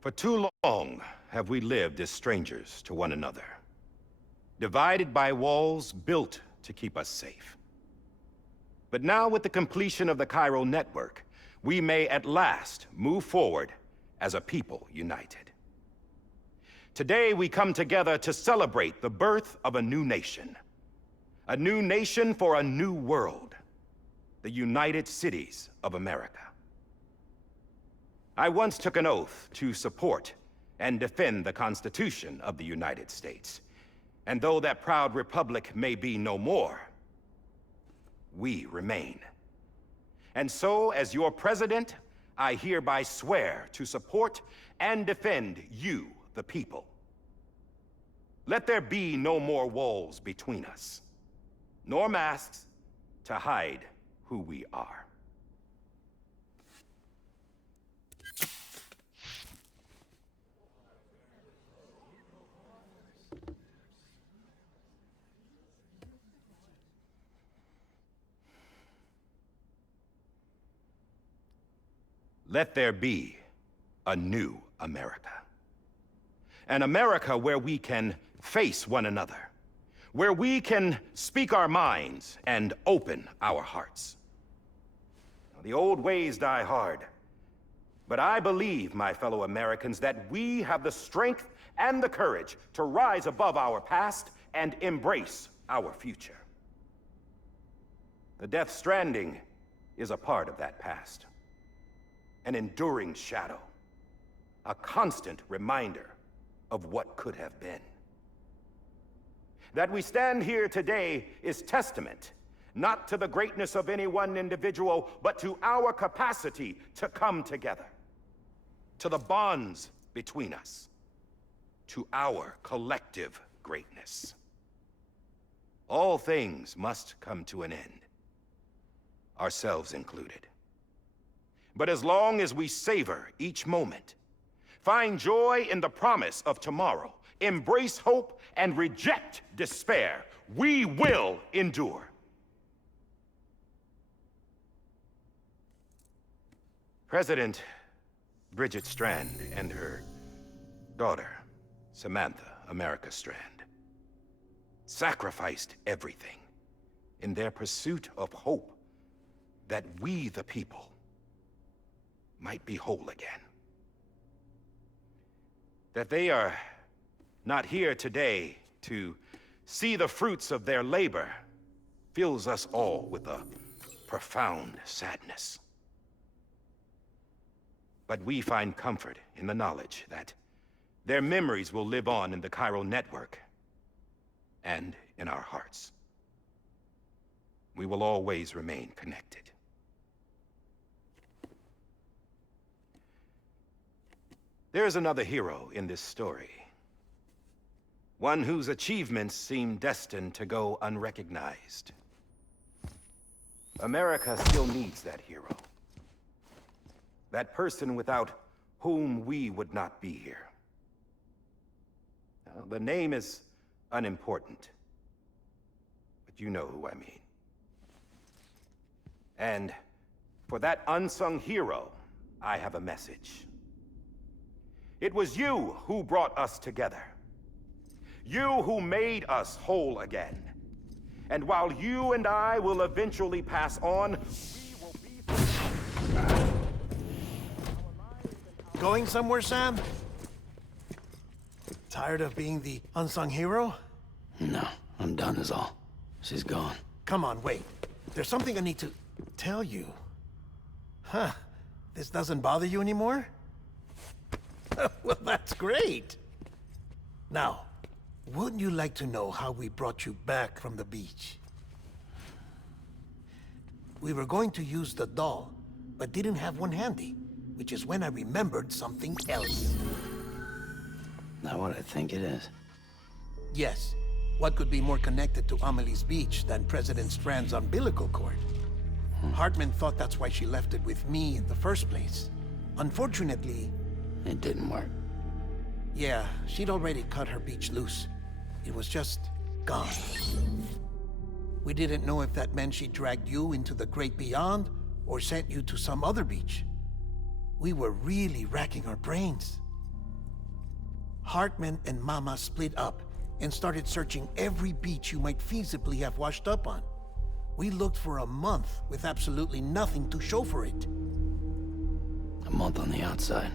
For too long have we lived as strangers to one another, divided by walls built to keep us safe. But now, with the completion of the chiral network, we may at last move forward as a people united. Today, we come together to celebrate the birth of a new nation. A new nation for a new world. The United Cities of America. I once took an oath to support and defend the Constitution of the United States. And though that proud republic may be no more, we remain. And so, as your president, I hereby swear to support and defend you, the people. Let there be no more walls between us, nor masks to hide who we are. Let there be a new America. An America where we can face one another, where we can speak our minds and open our hearts. The old ways die hard, but I believe, my fellow Americans, that we have the strength and the courage to rise above our past and embrace our future. The Death Stranding is a part of that past. An enduring shadow, a constant reminder of what could have been. That we stand here today is testament, not to the greatness of any one individual, but to our capacity to come together, to the bonds between us, to our collective greatness. All things must come to an end, ourselves included. But as long as we savor each moment, find joy in the promise of tomorrow, embrace hope, and reject despair, we will endure. President Bridget Strand and her daughter, Samantha America Strand, sacrificed everything in their pursuit of hope that we, the people, might be whole again. That they are not here today to see the fruits of their labor fills us all with a profound sadness. But we find comfort in the knowledge that their memories will live on in the chiral network and in our hearts. We will always remain connected. There's another hero in this story. One whose achievements seem destined to go unrecognized. America still needs that hero. That person without whom we would not be here. Now, the name is unimportant, but you know who I mean. And for that unsung hero, I have a message. It was you who brought us together. You who made us whole again. And while you and I will eventually pass on, we will be... Going somewhere, Sam? Tired of being the unsung hero? No, I'm done is all. She's gone. Come on, wait. There's something I need to tell you. Huh. This doesn't bother you anymore? Well, that's great. Now, wouldn't you like to know how we brought you back from the beach? We were going to use the doll, but didn't have one handy, which is when I remembered something else. Not what I think it is. Yes. What could be more connected to Amelie's beach than President Strand's umbilical cord? Hartman thought that's why she left it with me in the first place. Unfortunately... It didn't work. Yeah, she'd already cut her beach loose. It was just gone. We didn't know if that meant she dragged you into the great beyond, or sent you to some other beach. We were really racking our brains. Hartman and Mama split up and started searching every beach you might feasibly have washed up on. We looked for a month with absolutely nothing to show for it. A month on the outside.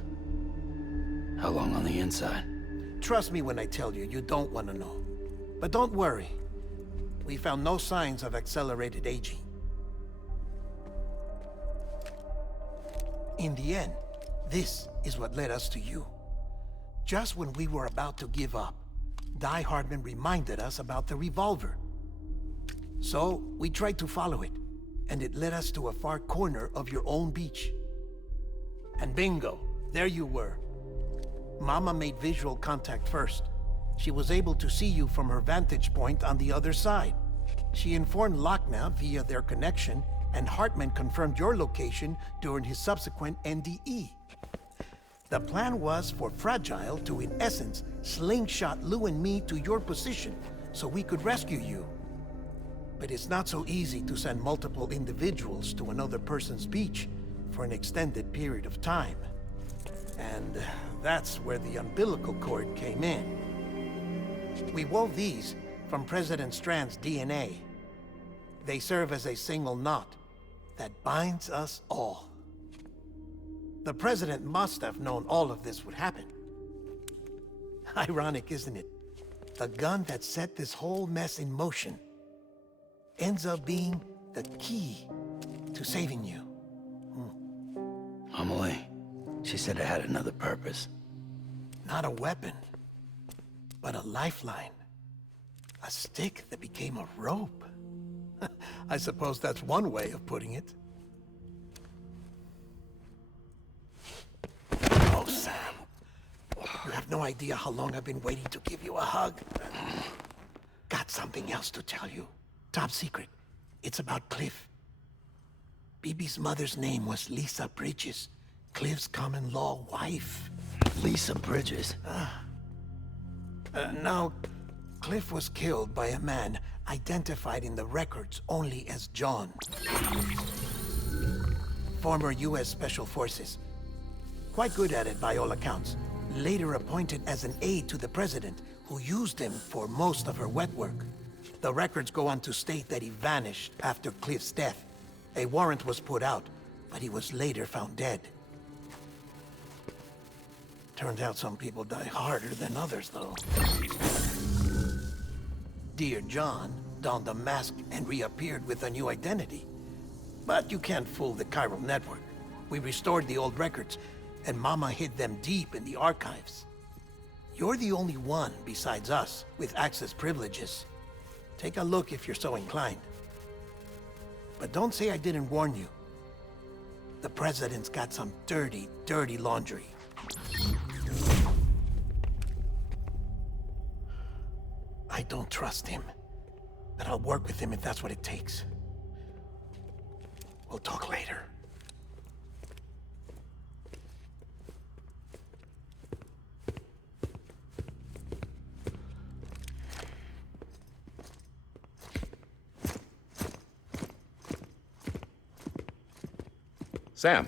How long on the inside? Trust me when I tell you, you don't want to know. But don't worry. We found no signs of accelerated aging. In the end, this is what led us to you. Just when we were about to give up, Die Hardman reminded us about the revolver. So, we tried to follow it, and it led us to a far corner of your own beach. And bingo, there you were. Mama made visual contact first. She was able to see you from her vantage point on the other side. She informed Lochner via their connection, and Hartman confirmed your location during his subsequent NDE. The plan was for Fragile to, in essence, slingshot Lou and me to your position so we could rescue you. But it's not so easy to send multiple individuals to another person's beach for an extended period of time. And that's where the umbilical cord came in. We wove these from President Strand's DNA. They serve as a single knot that binds us all. The President must have known all of this would happen. Ironic, isn't it? The gun that set this whole mess in motion ends up being the key to saving you. Amelie, she said it had another purpose. Not a weapon, but a lifeline. A stick that became a rope. I suppose that's one way of putting it. Oh, Sam. You have no idea how long I've been waiting to give you a hug. Got something else to tell you. Top secret. It's about Cliff. Bibi's mother's name was Lisa Bridges, Cliff's common-law wife. Lisa Bridges? Now, Cliff was killed by a man identified in the records only as John. Former U.S. Special Forces. Quite good at it by all accounts. Later appointed as an aide to the president, who used him for most of her wet work. The records go on to state that he vanished after Cliff's death. A warrant was put out, but he was later found dead. Turns out some people die harder than others, though. Dear John donned a mask and reappeared with a new identity. But you can't fool the chiral network. We restored the old records, and Mama hid them deep in the archives. You're the only one besides us with access privileges. Take a look if you're so inclined. But don't say I didn't warn you. The president's got some dirty, dirty laundry. I don't trust him, but I'll work with him if that's what it takes. We'll talk later. Sam.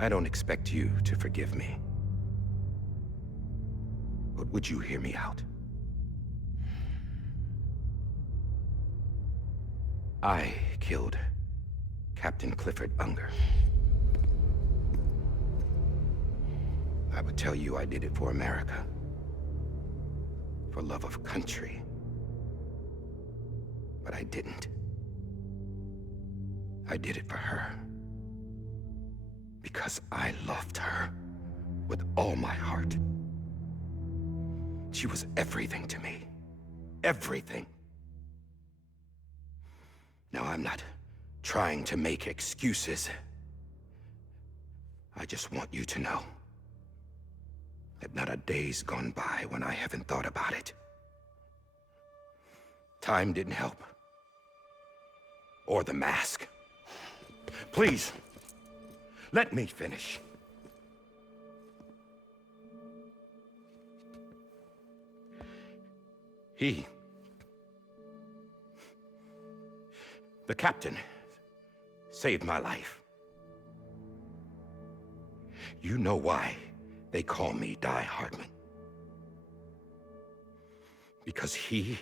I don't expect you to forgive me. But would you hear me out? I killed Captain Clifford Unger. I would tell you I did it for America. For love of country. But I didn't. I did it for her. Because I loved her with all my heart. She was everything to me. Everything. Now, I'm not trying to make excuses. I just want you to know that not a day's gone by when I haven't thought about it. Time didn't help. Or the mask. Please, let me finish. The captain saved my life. You know why they call me Die Hardman? Because he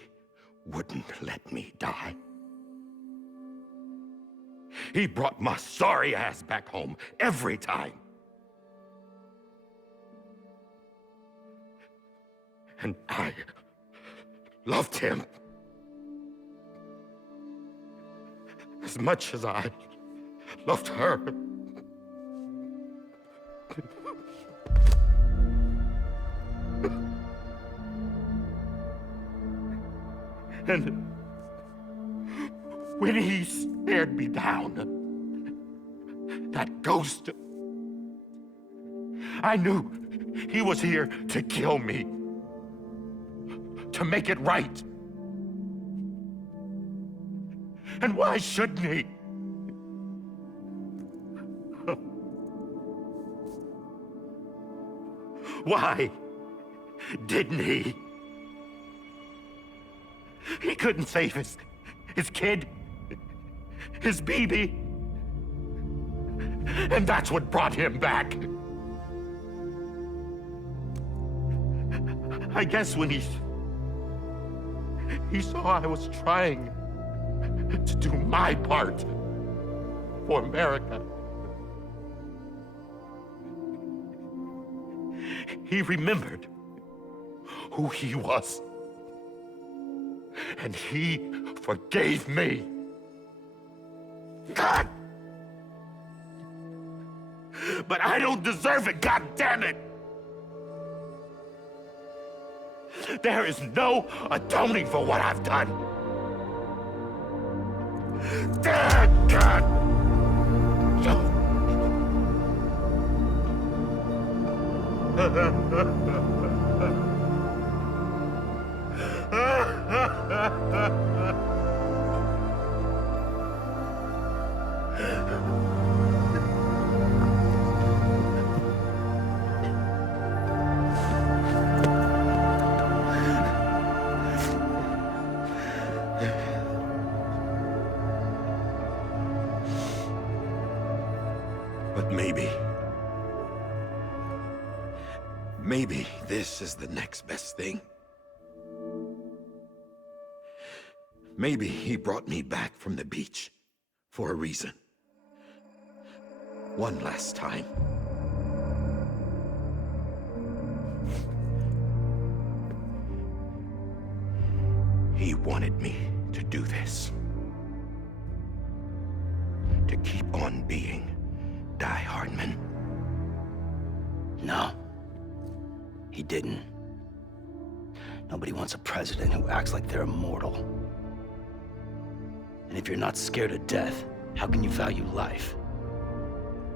wouldn't let me die. He brought my sorry ass back home every time. And I loved him as much as I loved her. And when he stared me down, that ghost, I knew he was here to kill me, to make it right. And why shouldn't he? Why didn't he? He couldn't save his kid, his baby. And that's what brought him back. I guess when he saw I was trying to do my part for America, he remembered who he was. And he forgave me. God! But I don't deserve it, God damn it! There is no atoning for what I've done. God! But maybe this is the next best thing. Maybe he brought me back from the beach for a reason. One last time. He wanted me to do this. To keep on being Die Hardman. No. He didn't. Nobody wants a president who acts like they're immortal. And if you're not scared of death, how can you value life?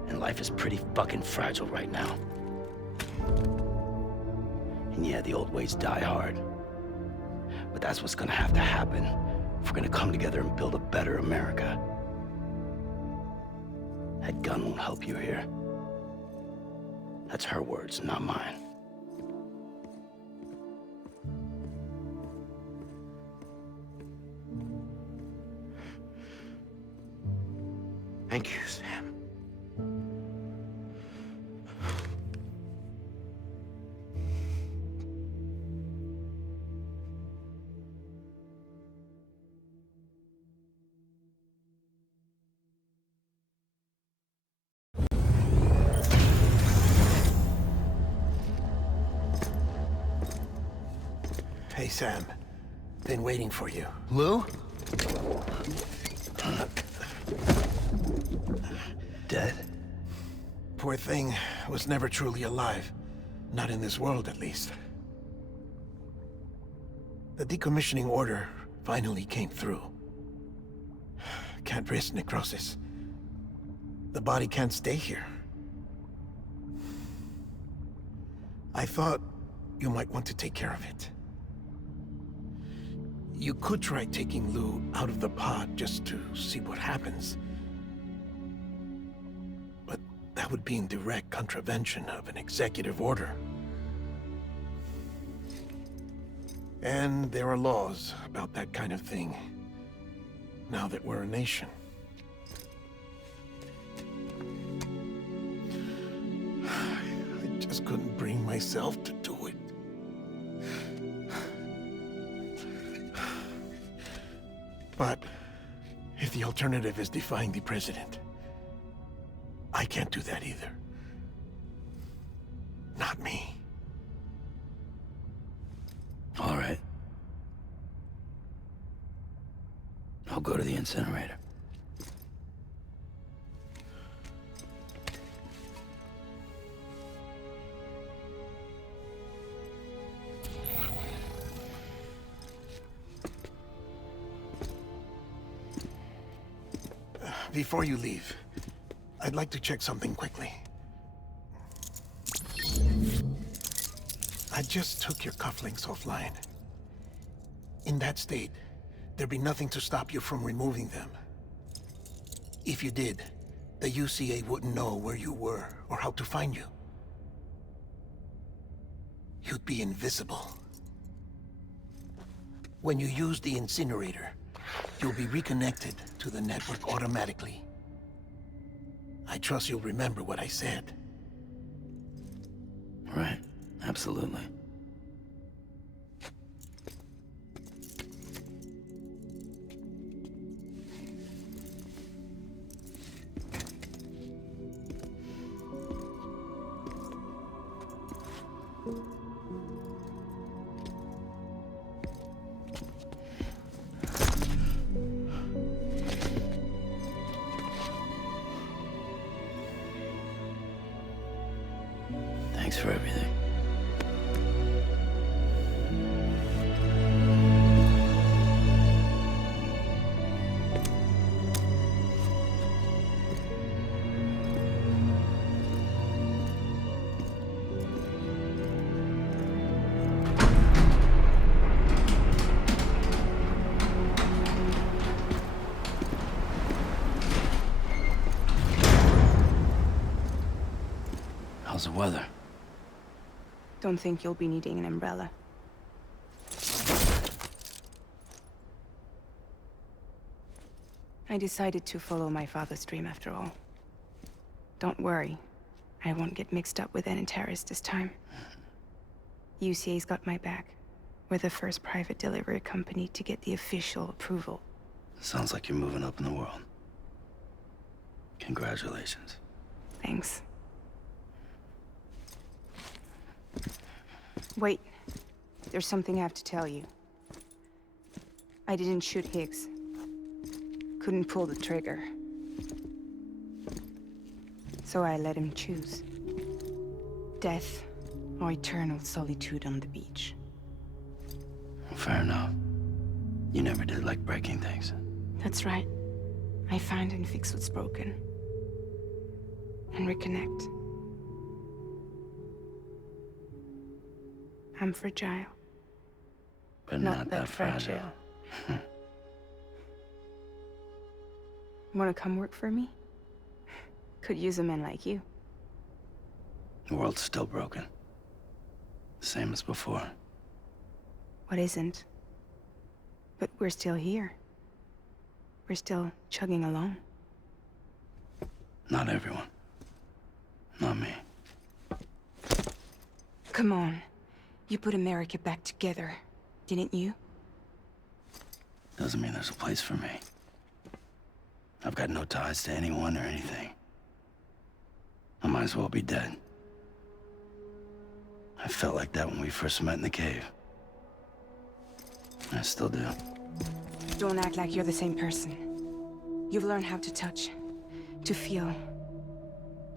And life is pretty fucking fragile right now. And yeah, the old ways die hard. But that's what's gonna have to happen if we're gonna come together and build a better America. That gun won't help you here. That's her words, not mine. Thank you, Sam. Hey, Sam. Been waiting for you. Lou? Dead? Poor thing was never truly alive. Not in this world, at least. The decommissioning order finally came through. Can't risk necrosis. The body can't stay here. I thought you might want to take care of it. You could try taking Lou out of the pod just to see what happens. But that would be in direct contravention of an executive order. And there are laws about that kind of thing, now that we're a nation. I just couldn't bring myself to do it. But if the alternative is defying the president, I can't do that either. Not me. All right. I'll go to the incinerator. Before you leave, I'd like to check something quickly. I just took your cufflinks offline. In that state, there'd be nothing to stop you from removing them. If you did, the UCA wouldn't know where you were or how to find you. You'd be invisible. When you use the incinerator, you'll be reconnected to the network automatically. I trust you'll remember what I said. Right. Absolutely. Thanks for everything. How's the weather? Don't think you'll be needing an umbrella. I decided to follow my father's dream after all. Don't worry, I won't get mixed up with any terrorists this time. UCA's got my back. We're the first private delivery company to get the official approval. Sounds like you're moving up in the world. Congratulations. Thanks. Wait, there's something I have to tell you. I didn't shoot Higgs. Couldn't pull the trigger. So I let him choose. Death or eternal solitude on the beach. Fair enough. You never did like breaking things. That's right. I find and fix what's broken. And reconnect. I'm fragile. But not that fragile. Wanna come work for me? Could use a man like you. The world's still broken. Same as before. What isn't? But we're still here. We're still chugging along. Not everyone. Not me. Come on. You put America back together, didn't you? Doesn't mean there's a place for me. I've got no ties to anyone or anything. I might as well be dead. I felt like that when we first met in the cave. I still do. Don't act like you're the same person. You've learned how to touch, to feel.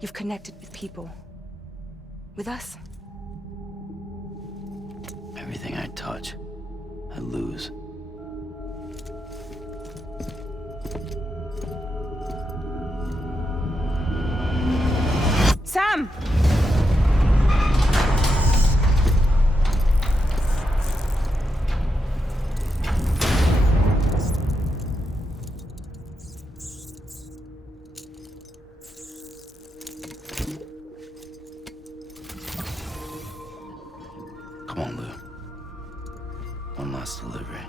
You've connected with people. With us. Everything I touch, I lose. Sam! Come on, Lou. One last delivery.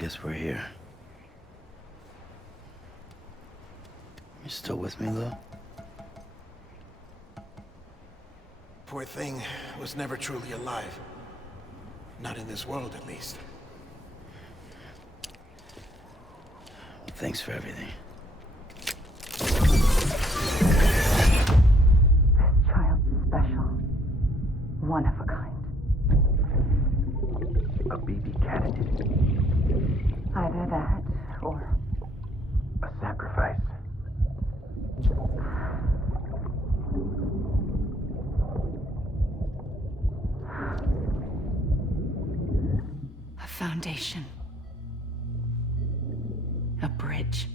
guess we're here. You still with me, Lou? Poor thing was never truly alive. Not in this world, at least. Thanks for everything. Child's special. One of a kind. A BB candidate. Either that, or... A sacrifice. a foundation. A bridge.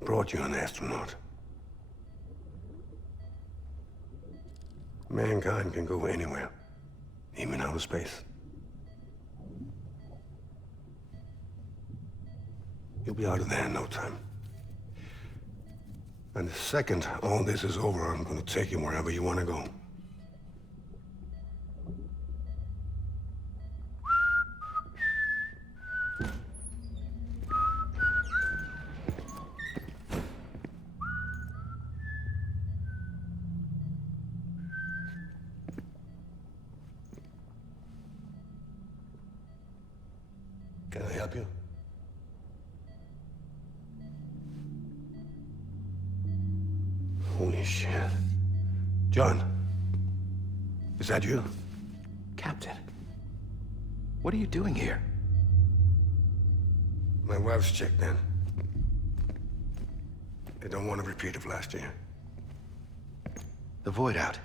Brought you an astronaut. Mankind can go anywhere, even outer space. You'll be out of there in no time. And the second all this is over, I'm gonna take you wherever you want to go. Can I help you? Holy shit. John, is that you? Captain, what are you doing here? My wife's checked in. They don't want a repeat of last year. The Void Out.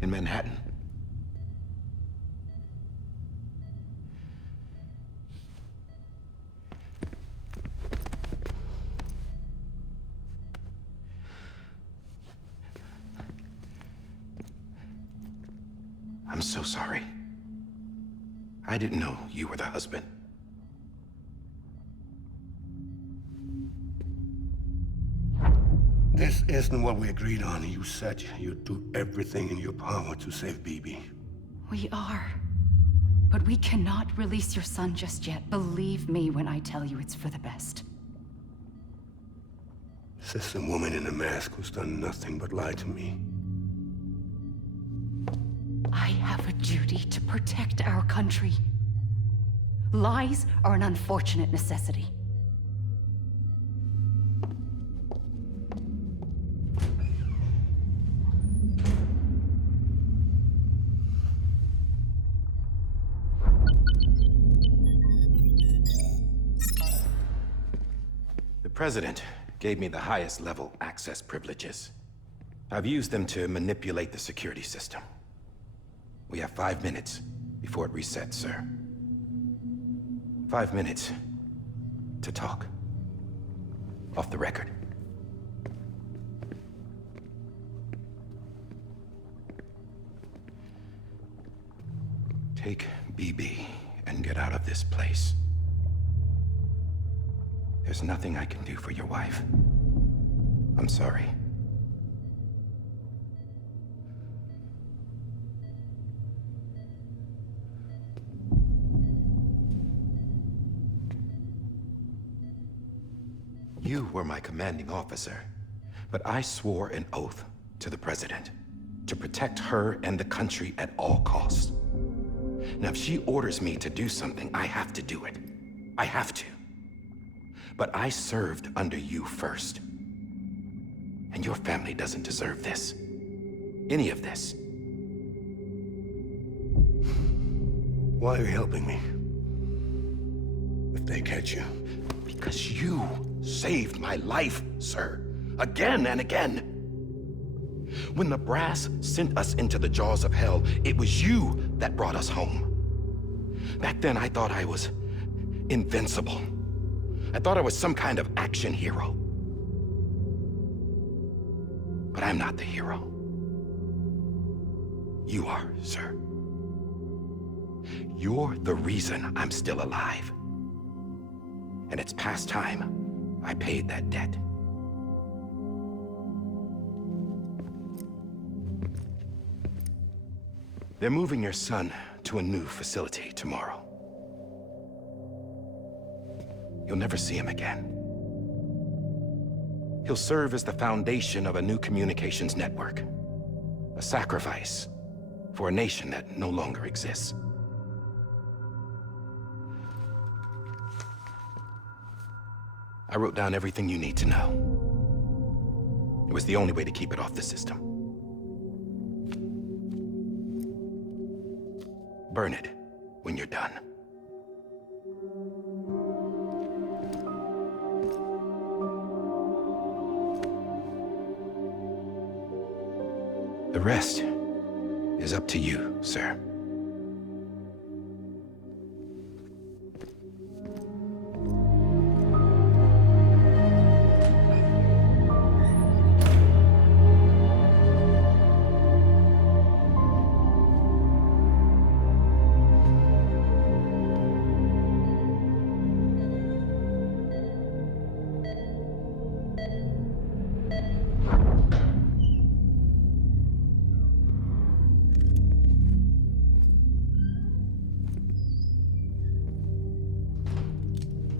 In Manhattan. I'm so sorry. I didn't know you were the husband. This isn't what we agreed on. You said you'd do everything in your power to save BB. We are. But we cannot release your son just yet. Believe me when I tell you it's for the best. This is a woman in a mask who's done nothing but lie to me. I have a duty to protect our country. Lies are an unfortunate necessity. The President gave me the highest level access privileges. I've used them to manipulate the security system. We have 5 minutes before it resets, sir. 5 minutes to talk. Off the record. Take BB and get out of this place. There's nothing I can do for your wife. I'm sorry. You were my commanding officer, but I swore an oath to the President to protect her and the country at all costs. Now, if she orders me to do something, I have to do it. I have to. But I served under you first. And your family doesn't deserve this. Any of this. Why are you helping me? If they catch you. Because you saved my life, sir. Again and again. When the brass sent us into the jaws of hell, it was you that brought us home. Back then, I thought I was invincible. I thought I was some kind of action hero. But I'm not the hero. You are, sir. You're the reason I'm still alive. And it's past time I paid that debt. They're moving your son to a new facility tomorrow. You'll never see him again. He'll serve as the foundation of a new communications network. A sacrifice for a nation that no longer exists. I wrote down everything you need to know. It was the only way to keep it off the system. Burn it when you're done. The rest is up to you, sir.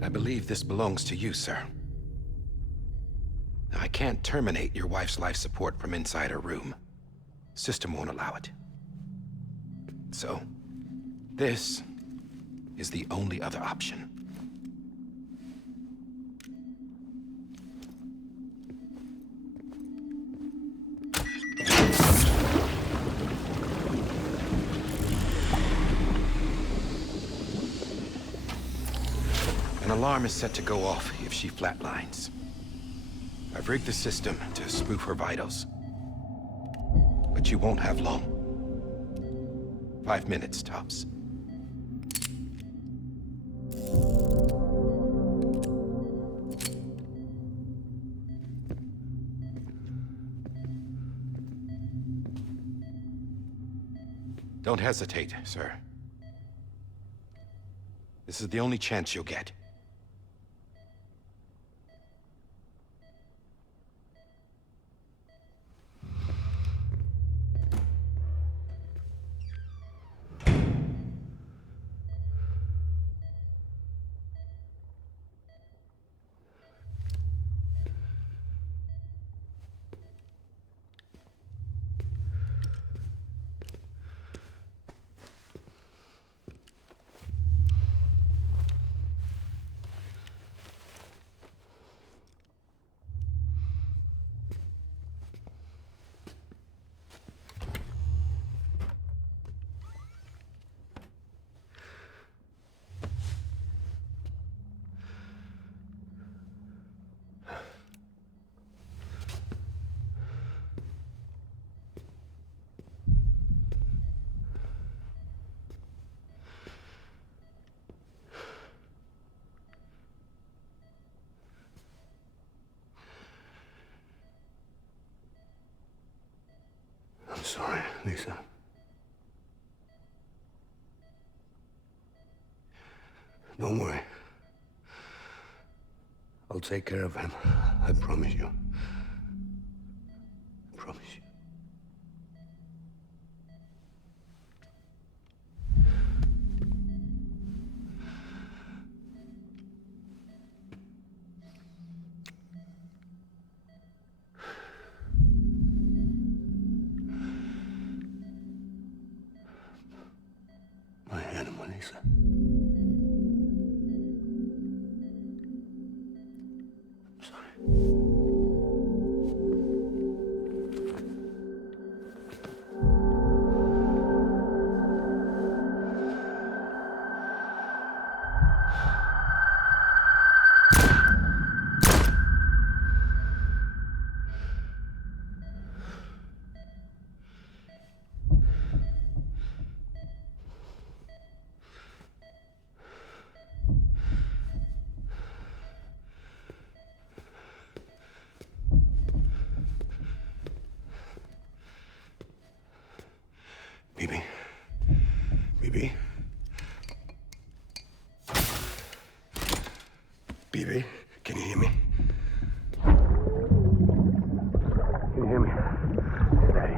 I believe this belongs to you, sir. I can't terminate your wife's life support from inside her room. System won't allow it. So, this is the only other option. An alarm is set to go off if she flatlines. I've rigged the system to spoof her vitals. But you won't have long. 5 minutes, tops. Don't hesitate, sir. This is the only chance you'll get. I'm sorry, Lisa. Don't worry. I'll take care of him. I promise you. I promise you. My animal, Lisa. I'm sorry. Bibi. Bibi. Bibi, can you hear me? Can you hear me? Steady.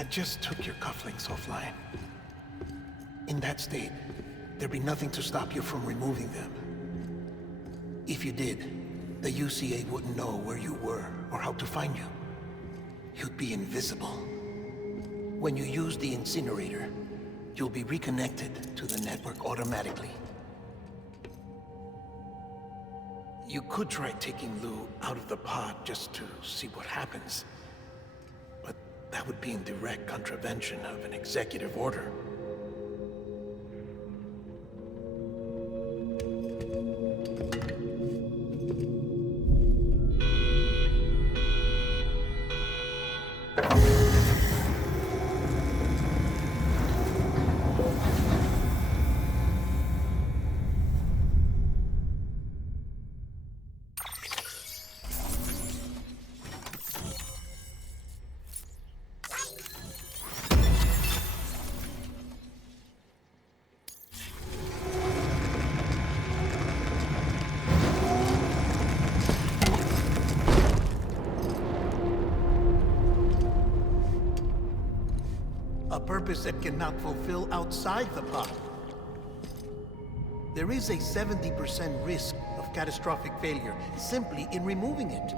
I just took your cufflinks offline. In that state, there'd be nothing to stop you from removing them. If you did, the UCA wouldn't know where you were or how to find you. You'd be invisible. When you use the incinerator, you'll be reconnected to the network automatically. You could try taking Lou out of the pod just to see what happens. But that would be in direct contravention of an executive order. A purpose that cannot fulfill outside the pod. There is a 70% risk of catastrophic failure simply in removing it.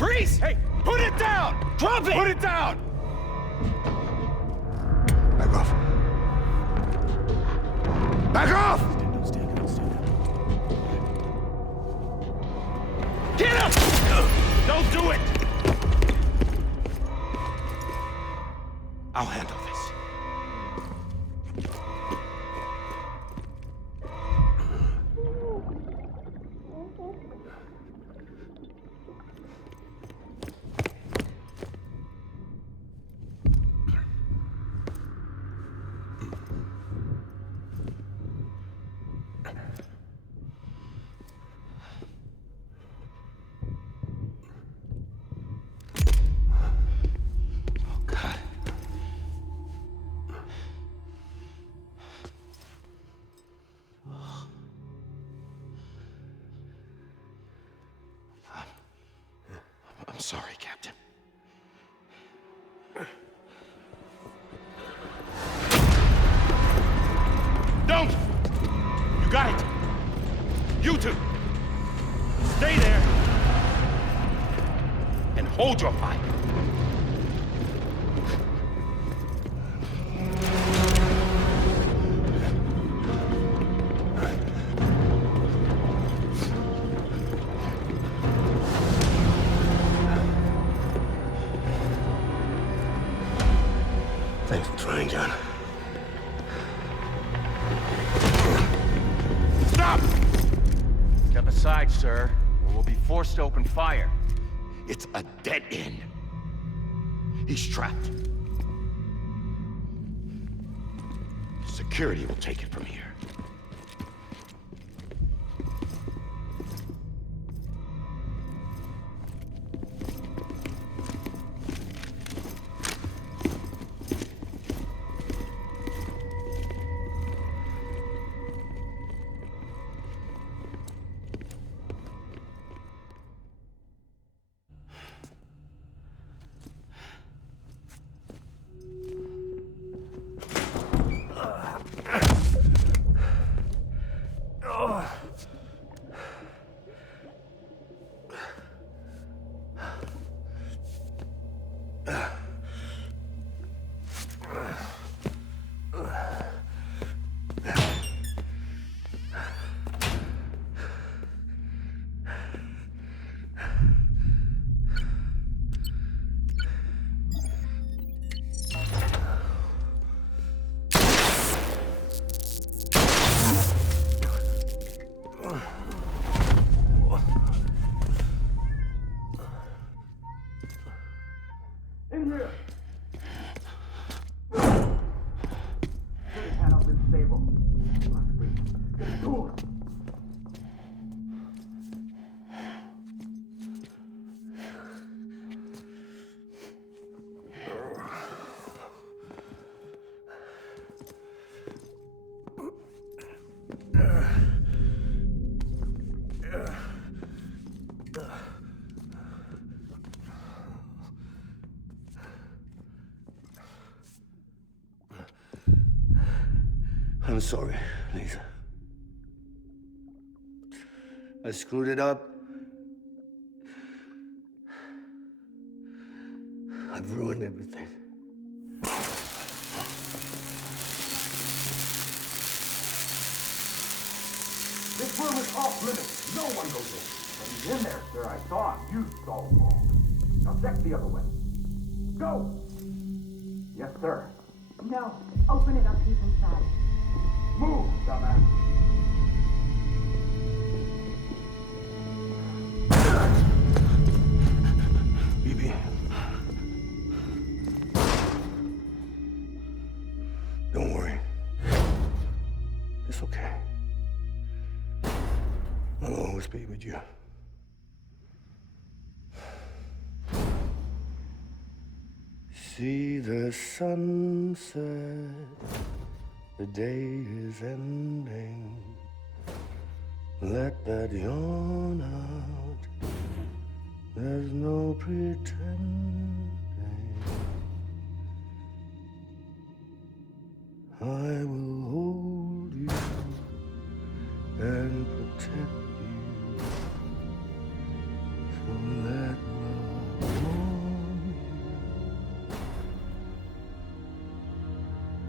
Freeze! Hey, put it down! Drop it! Put it down! Back off. Back off! Get him! Don't do it! I'll handle this. I'm sorry, Captain. Don't! You got it! You two! Stay there! Hold your fire. Thanks for trying, John. Stop! Step aside, sir, or we'll be forced to open fire. It's a dead end. He's trapped. Security will take it from here. I'm sorry, Lisa. I screwed it up. I've ruined everything. This room is off limits. No one goes in. But he's in there, sir. I saw him. You saw him wrong. Now check the other way. Go! Yes, sir. No. Open it up. He's inside. Move, dumbass. Bibi. Don't worry. It's okay. I'll always be with you. See the sunset. The day is ending. Let that yawn out. There's no pretending. I will hold you and protect you. So let love warm you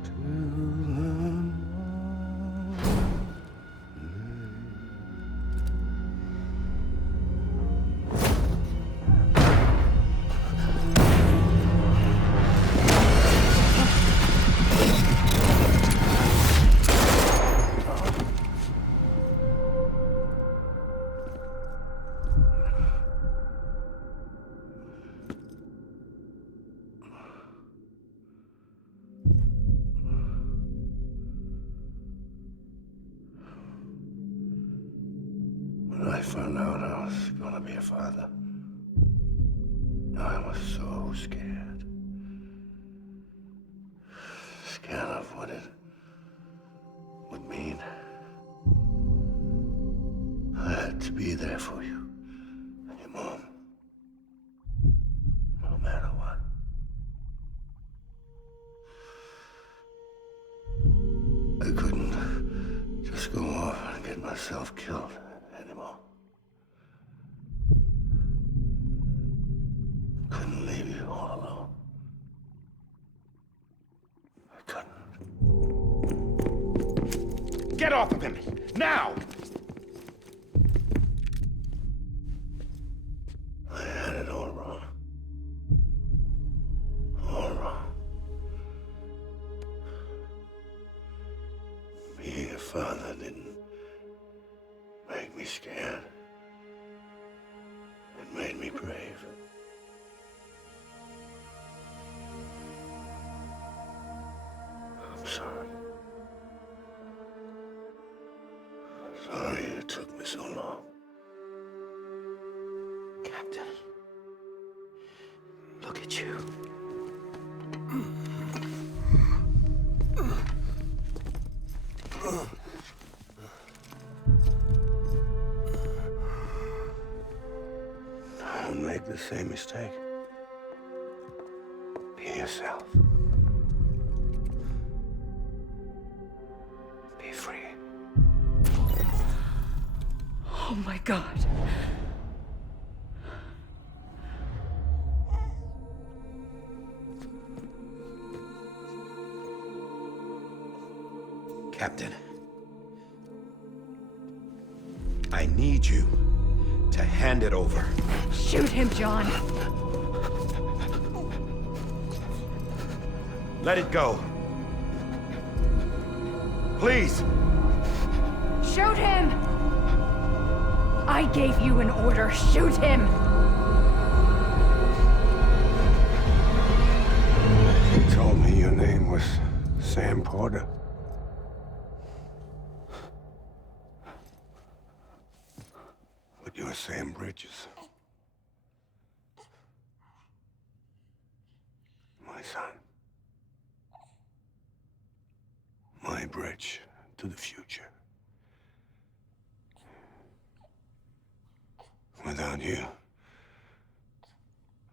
till the When I found out I was gonna be a father, I was so scared. Scared of what it would mean. I had to be there for you and your mom, no matter what. I couldn't just go off and get myself killed anymore. Get off of him! Now! I had it all wrong. All wrong. Being a father didn't make me scared. It made me brave. I'm sorry. Sorry it took me so long. Captain, look at you. Don't make the same mistake. Be yourself. Be free. Oh my God. Captain, I need you to hand it over. Shoot him, John. Let it go. Please. Shoot him! I gave you an order. Shoot him! You told me your name was Sam Porter. But you're Sam Bridges. My son. My bridge to the future. Without you,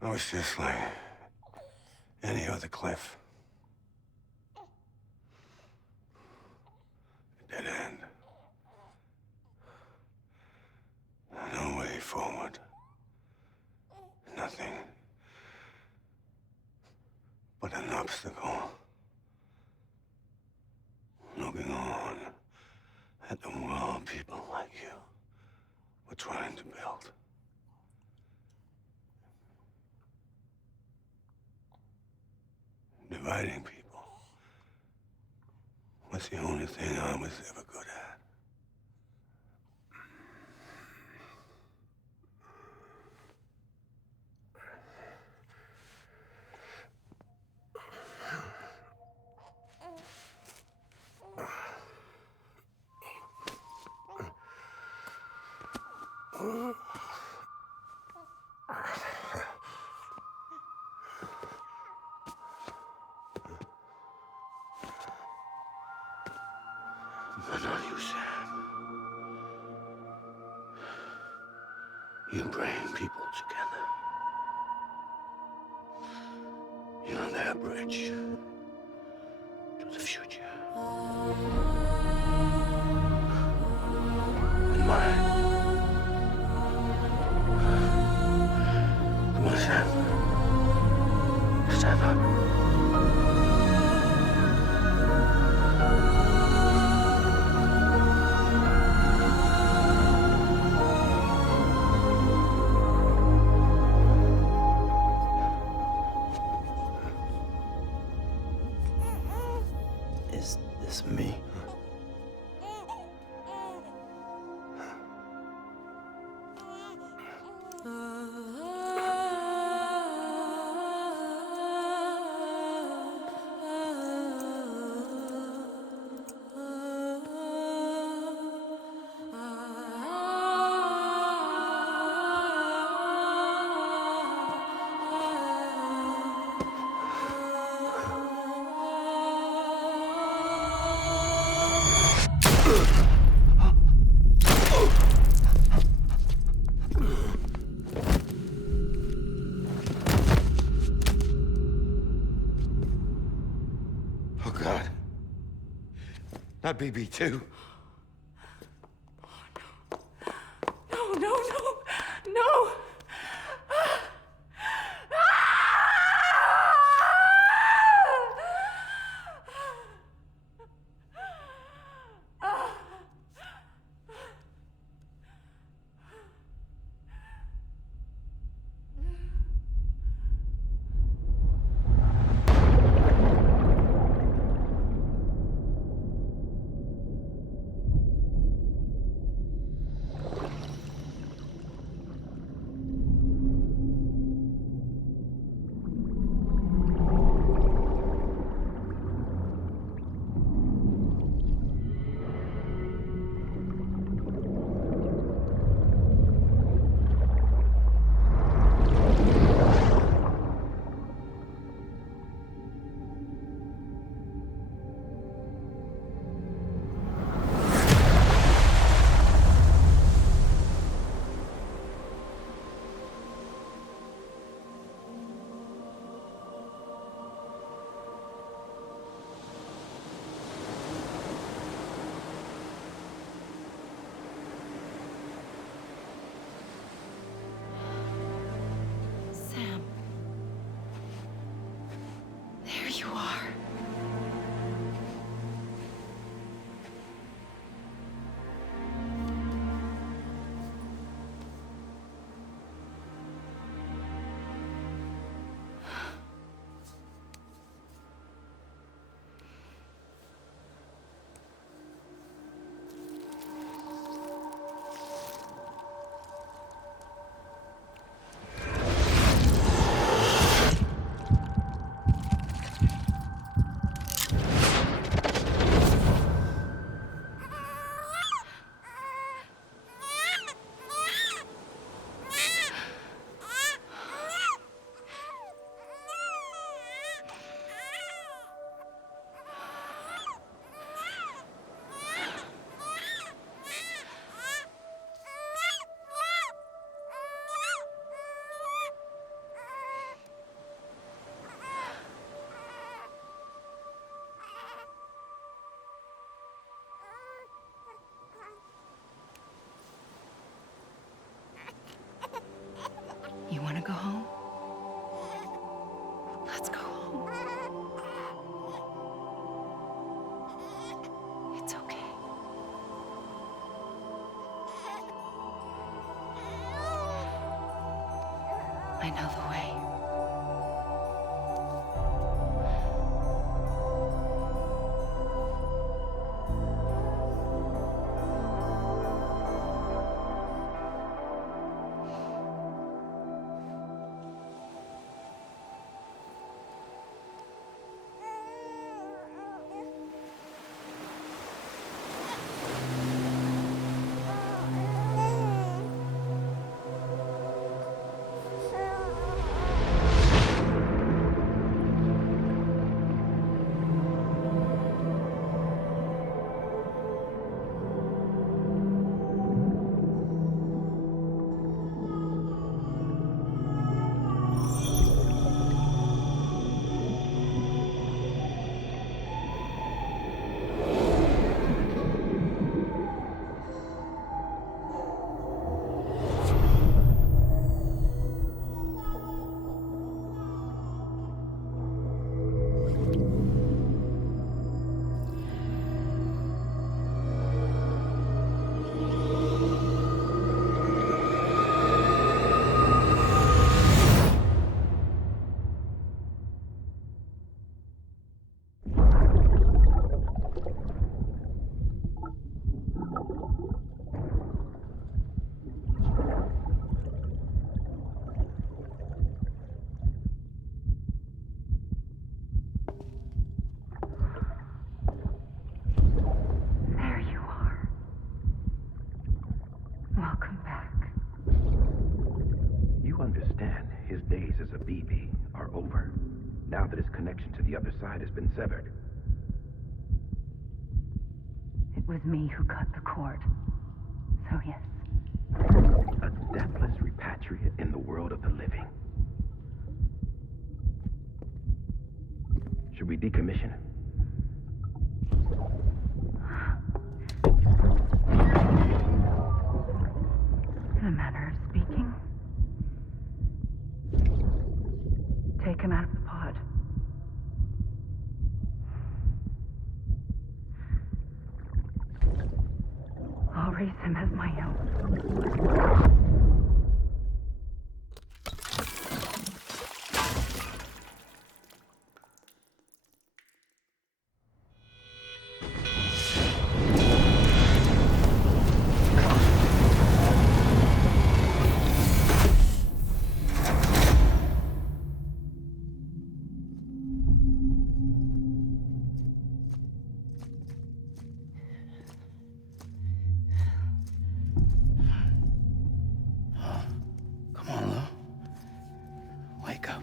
I was just like any other Cliff. A dead end. No way forward. Nothing but an obstacle. Looking on at the world people like you were trying to build. Dividing people was the only thing I was ever good at. But not you, Sam. You bring people together. You're their bridge to the future. And mine. Come on, Sam. Stand up. Is this me? Oh, God. Not BB2. No, no, no, no! are. You want to go home? Let's go home. It's okay. I know the way. There you are. Welcome back. You understand his days as a BB are over, now that his connection to the other side has been severed. It was me who cut the cord. So yes. A deathless repatriate in the world of the living. Should we decommission him? In a manner of speaking. Take him out of the pod. I'll raise him as my own. Come on, Lou. Wake up.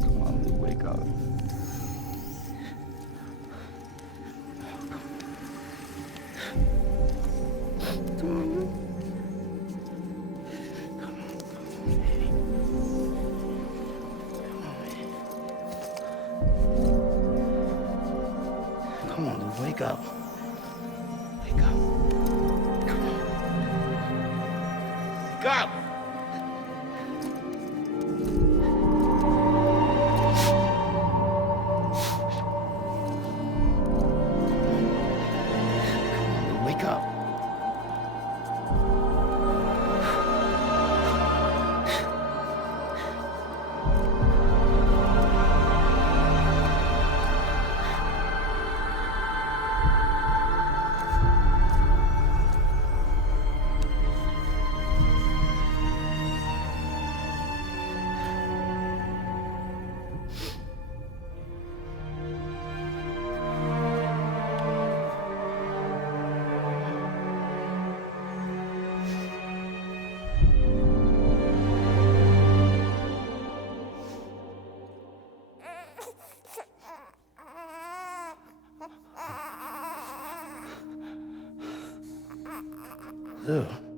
Come on, Lou, wake up. Come on, Lou. Come on, baby. Come on, Lou, wake up. Wake up. Come on. Wake up! Ew.